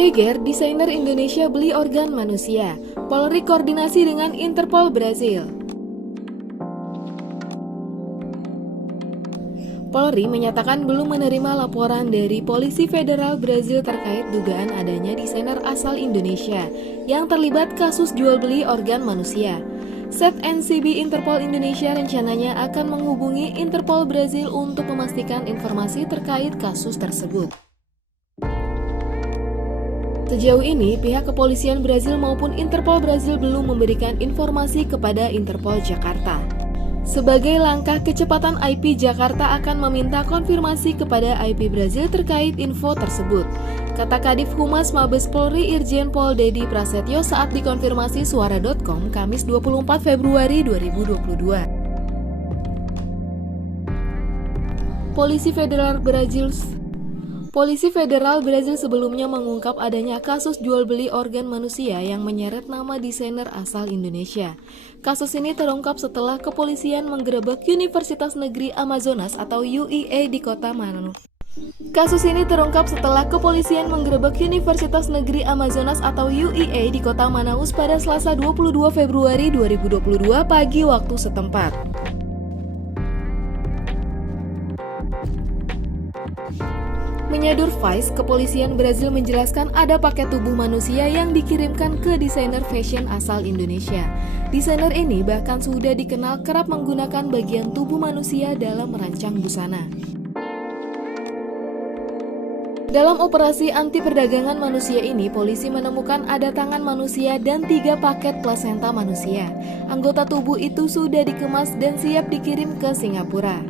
Geger, desainer Indonesia beli organ manusia. Polri koordinasi dengan Interpol Brazil. Polri menyatakan belum menerima laporan dari Polisi Federal Brazil terkait dugaan adanya desainer asal Indonesia yang terlibat kasus jual beli organ manusia. NCB Interpol Indonesia rencananya akan menghubungi Interpol Brazil untuk memastikan informasi terkait kasus tersebut. Sejauh ini, pihak kepolisian Brazil maupun Interpol Brazil belum memberikan informasi kepada Interpol Jakarta. Sebagai langkah kecepatan, IP Jakarta akan meminta konfirmasi kepada IP Brazil terkait info tersebut, kata Kadif Humas Mabes Polri Irjen Pol Dedi Prasetyo saat dikonfirmasi Suara.com Kamis 24 Februari 2022. Polisi Federal Brazil sebelumnya mengungkap adanya kasus jual beli organ manusia yang menyeret nama desainer asal Indonesia. Kasus ini terungkap setelah kepolisian menggerebek Universitas Negeri Amazonas atau UEA di kota Manaus. Universitas Negeri Amazonas atau UEA di kota Manaus pada Selasa 22 Februari 2022 pagi waktu setempat. Menyadur Vice, kepolisian Brazil menjelaskan ada paket tubuh manusia yang dikirimkan ke desainer fashion asal Indonesia. Desainer ini bahkan sudah dikenal kerap menggunakan bagian tubuh manusia dalam merancang busana. Dalam operasi anti perdagangan manusia ini, polisi menemukan ada tangan manusia dan 3 paket plasenta manusia. Anggota tubuh itu sudah dikemas dan siap dikirim ke Singapura.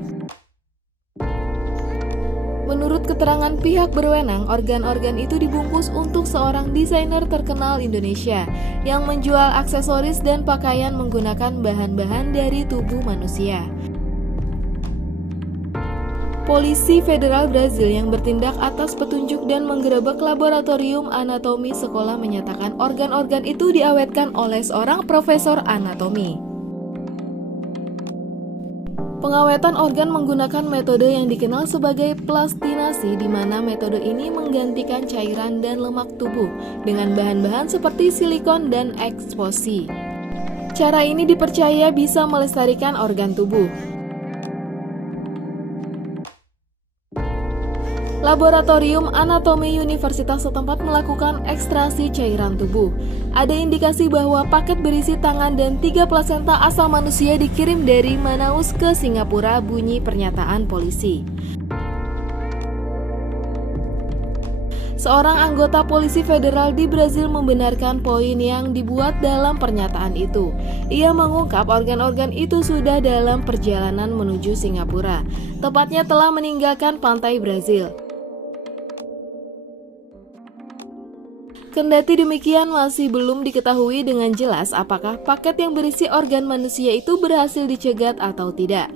Menurut keterangan pihak berwenang, organ-organ itu dibungkus untuk seorang desainer terkenal Indonesia yang menjual aksesoris dan pakaian menggunakan bahan-bahan dari tubuh manusia. Polisi Federal Brazil yang bertindak atas petunjuk dan menggerebek laboratorium anatomi sekolah menyatakan organ-organ itu diawetkan oleh seorang profesor anatomi. Pengawetan organ menggunakan metode yang dikenal sebagai plastinasi, di mana metode ini menggantikan cairan dan lemak tubuh dengan bahan-bahan seperti silikon dan eksposi. Cara ini dipercaya bisa melestarikan organ tubuh. Laboratorium anatomi universitas setempat melakukan ekstraksi cairan tubuh. Ada indikasi bahwa paket berisi tangan dan 3 plasenta asal manusia dikirim dari Manaus ke Singapura, bunyi pernyataan polisi. Seorang anggota polisi federal di Brazil membenarkan poin yang dibuat dalam pernyataan itu. Ia mengungkap organ-organ itu sudah dalam perjalanan menuju Singapura, tepatnya telah meninggalkan pantai Brazil. Kendati demikian, masih belum diketahui dengan jelas apakah paket yang berisi organ manusia itu berhasil dicegat atau tidak.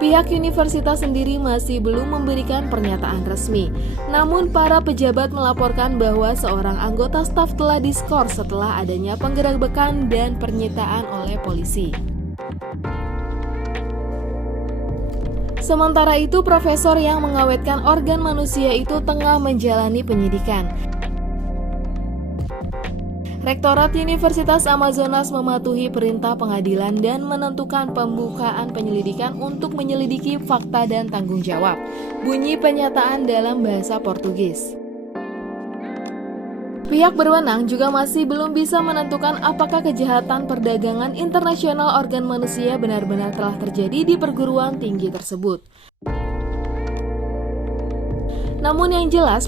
Pihak universitas sendiri masih belum memberikan pernyataan resmi. Namun para pejabat melaporkan bahwa seorang anggota staf telah diskors setelah adanya penggerebekan dan penyitaan oleh polisi. Sementara itu, profesor yang mengawetkan organ manusia itu tengah menjalani penyidikan. Rektorat Universitas Amazonas mematuhi perintah pengadilan dan menentukan pembukaan penyelidikan untuk menyelidiki fakta dan tanggung jawab, bunyi pernyataan dalam bahasa Portugis. Pihak berwenang juga masih belum bisa menentukan apakah kejahatan perdagangan internasional organ manusia benar-benar telah terjadi di perguruan tinggi tersebut. Namun yang jelas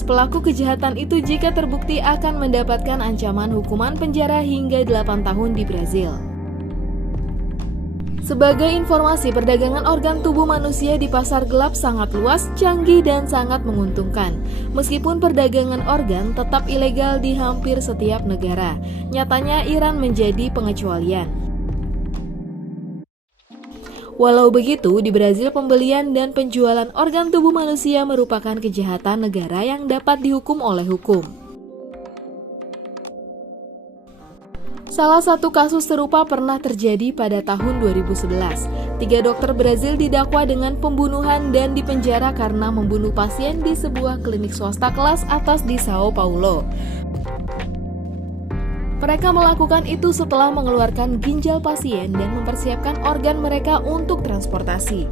pelaku kejahatan itu jika terbukti akan mendapatkan ancaman hukuman penjara hingga 8 tahun di Brazil. Sebagai informasi, perdagangan organ tubuh manusia di pasar gelap sangat luas, canggih, dan sangat menguntungkan. Meskipun perdagangan organ tetap ilegal di hampir setiap negara, nyatanya Iran menjadi pengecualian. Walau begitu, di Brazil pembelian dan penjualan organ tubuh manusia merupakan kejahatan negara yang dapat dihukum oleh hukum. Salah satu kasus serupa pernah terjadi pada tahun 2011. 3 dokter Brazil didakwa dengan pembunuhan dan dipenjara karena membunuh pasien di sebuah klinik swasta kelas atas di Sao Paulo. Mereka melakukan itu setelah mengeluarkan ginjal pasien dan mempersiapkan organ mereka untuk transportasi.